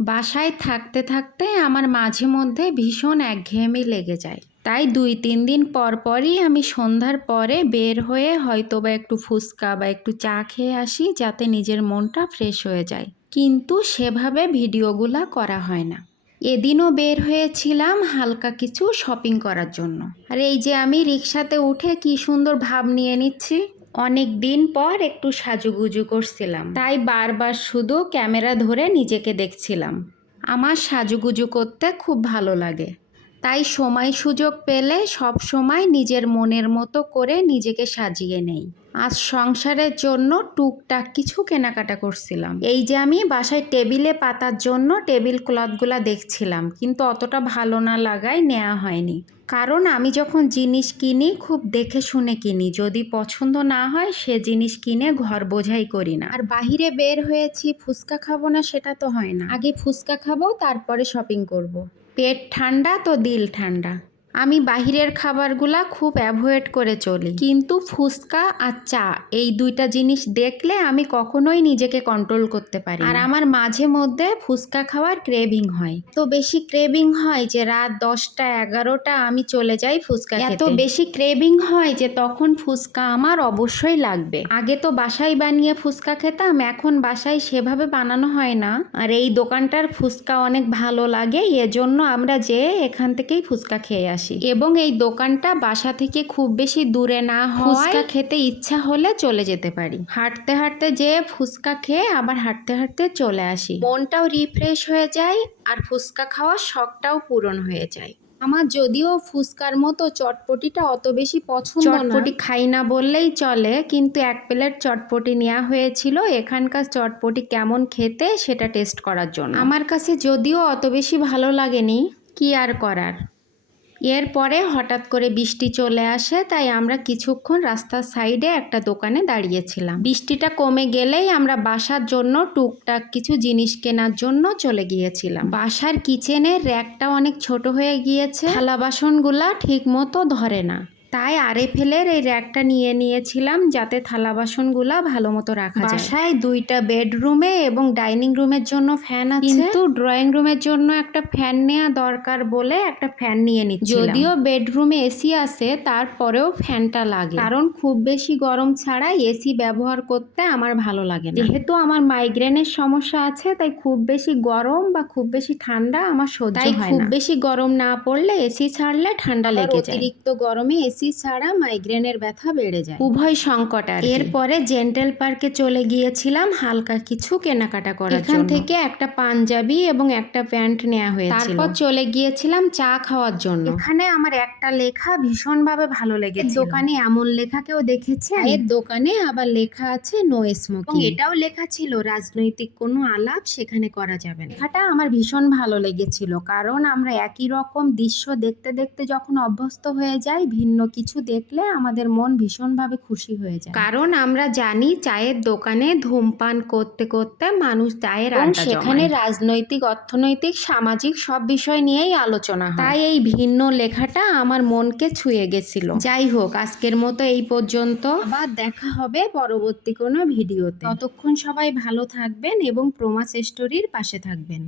বাসায় থাকতে থাকতে আমার মাঝে মধ্যে ভীষণ একঘেয়েমি লেগে যায়। তাই ২-৩ দিন পর পরই আমি সন্ধ্যার পরে বের হয়ে হয়তোবা একটু ফুচকা বা একটু চা খেয়ে আসি, যাতে নিজের মনটা ফ্রেশ হয়ে যায়। কিন্তু সেভাবে ভিডিওগুলা করা হয় না। এদিনও বের হয়েছিলাম হালকা কিছু শপিং করার জন্য। আর এই যে আমি রিক্সাতে উঠে কি সুন্দর ভাব নিয়ে নিচ্ছি। অনেক দিন পর একটু সাজুগুজু করছিলাম, তাই বারবার শুধু ক্যামেরা ধরে নিজেকে দেখছিলাম। আমার সাজুগুজু করতে খুব ভালো লাগে, তাই সময় সুযোগ পেলে সব সময় নিজের মনের মতো করে নিজেকে সাজিয়ে নেই। আজ সংসারের জন্য টুকটাক কিছু কেনাকাটা করছিলাম। এই যে আমি বাসায় টেবিলে পাতার জন্য টেবিল ক্লথগুলা দেখছিলাম, কিন্তু অতটা ভালো না লাগায় নেওয়া হয়নি। কারণ আমি যখন জিনিস কিনি খুব দেখে শুনে কিনি, যদি পছন্দ না হয় সে জিনিস কিনে ঘর বোঝাই করি না। আর বাহিরে বের হয়েছি ফুচকা খাবো না সেটা তো হয় না, আগে ফুচকা খাবো তারপরে শপিং করব। পেট ঠান্ডা তো দিল ঠান্ডা। আমি বাহিরের খাবারগুলা খুব অ্যাভয়েড করে চলি, কিন্তু ফুচকা আর চা এই দুইটা জিনিস দেখলে আমি কখনোই নিজেকে কন্ট্রোল করতে পারি না। আর আমার মাঝে মধ্যে ফুচকা খাওয়ার ক্রেভিং হয়, তো বেশি ক্রেভিং হয় যে রাত 10টা-11টা আমি চলে যাই ফুচকা খেতে। এত বেশি ক্রেভিং হয় যে তখন ফুচকা আমার অবশ্যই লাগবে। আগে তো বাসায় বানিয়ে ফুচকা খেতাম, এখন বাসায় সেভাবে বানানো হয় না। আর এই দোকানটার ফুচকা অনেক ভালো লাগে, এজন্য আমরা যেয়ে এখান থেকেই ফুচকা খেয়ে আসি। এবং এই দোকানটা বাসা থেকে খুব বেশি দূরে না হওয়ায় ফুচকা খেতে ইচ্ছা হলে চলে যেতে পারি। হাঁটতে হাঁটতে যেয়ে ফুচকা খেয়ে আবার হাঁটতে হাঁটতে চলে আসি। মনটাও রিফ্রেশ হয়ে যায় আর ফুচকা খাওয়ার শখটাও পূরণ হয়ে যায়। আমার যদিও ফুচকার মতো চটপটিটা অত বেশি পছন্দ না, চটপটি খাই না বললেই চলে, কিন্তু 1 প্লেট চটপটি নেওয়া হয়েছিল এখানকার চটপটি কেমন খেতে সেটা টেস্ট করার জন্য। আমার কাছে যদিও অত বেশি ভালো লাগেনি, কি আর করার। এরপরে হঠাৎ করে বৃষ্টি চলে আসে, তাই আমরা কিছুক্ষণ রাস্তার সাইডে একটা দোকানে দাঁড়িয়েছিলাম। বৃষ্টিটা কমে গেলেই আমরা বাসার জন্য টুকটাক কিছু জিনিস কেনার জন্য চলে গিয়েছিলাম। বাসার কিচেনের র্যাকটা অনেক ছোট হয়ে গিয়েছে, থালা বাসনগুলা ঠিক মতো ধরে না, তাই আরএফএলের এই র্যাকটা নিয়ে নিয়েছিলাম, যাতে থালা বাসনগুলা ভালো মতো রাখা যায়। বাসায় 2টা বেডরুমে এবং ডাইনিং রুমের জন্য ফ্যান আছে, কিন্তু ড্রয়িং রুমের জন্য একটা ফ্যান নেওয়া দরকার বলে একটা ফ্যান নিয়ে নিচ্ছিলাম। যদিও বেডরুমে এসি আছে, তারপরেও ফ্যানটা লাগে, কারণ খুব বেশি গরম ছাড়া এসি ব্যবহার করতে আমার ভালো লাগে না। যেহেতু আমার মাইগ্রেনের সমস্যা আছে, তাই খুব বেশি গরম বা খুব বেশি ঠান্ডা আমার সহ্য হয় না। খুব বেশি গরম না পড়লে এসি ছাড়লে ঠান্ডা লেগে যায়। অতিরিক্ত গরমে এসি ছাড়া মাইগ্রেনের ব্যথা বেড়ে যায়, উভয় সংকট। আর এরপরে জেন্টেল পার্কে চলে গিয়েছিলাম হালকা কিছু কেনাকাটা করার জন্য। এখান থেকে একটা পাঞ্জাবি এবং একটা প্যান্ট নেওয়া হয়েছিল। তারপর চলে গিয়েছিলাম চা খাওয়ার জন্য। এখানে আমার একটা লেখা ভীষণভাবে ভালো লেগেছে। দোকানে এমন লেখা কেউ দেখেছে? এর দোকানে আবার লেখা আছে নো স্মোকিং, এবং এটাও লেখা ছিল রাজনৈতিক কোনো আলাপ সেখানে করা যাবে না। লেখাটা আমার ভীষণ ভালো লেগেছিল, কারণ আমরা একই রকম দৃশ্য দেখতে দেখতে যখন অভ্যস্ত হয়ে যাই, ভিন্ন কিছু দেখলে আমাদের মন ভীষণভাবে খুশি হয়ে যায়। কারণ আমরা জানি চায়ের দোকানে ধূমপান করতে করতে মানুষ চায়ের আড্ডা জমায়, সেখানে রাজনৈতিক, অর্থনৈতিক, সামাজিক সব বিষয় নিয়েই আলোচনা হয়। তাই এই ভিন্ন লেখাটা আমার মনকে ছুঁয়ে গেছিল। যাই হোক, আজকের মতো এই পর্যন্ত। আবার দেখা হবে পরবর্তী কোনো ভিডিওতে। ততক্ষণ সবাই ভালো থাকবেন এবং প্রমাস স্টোরির পাশে থাকবেন।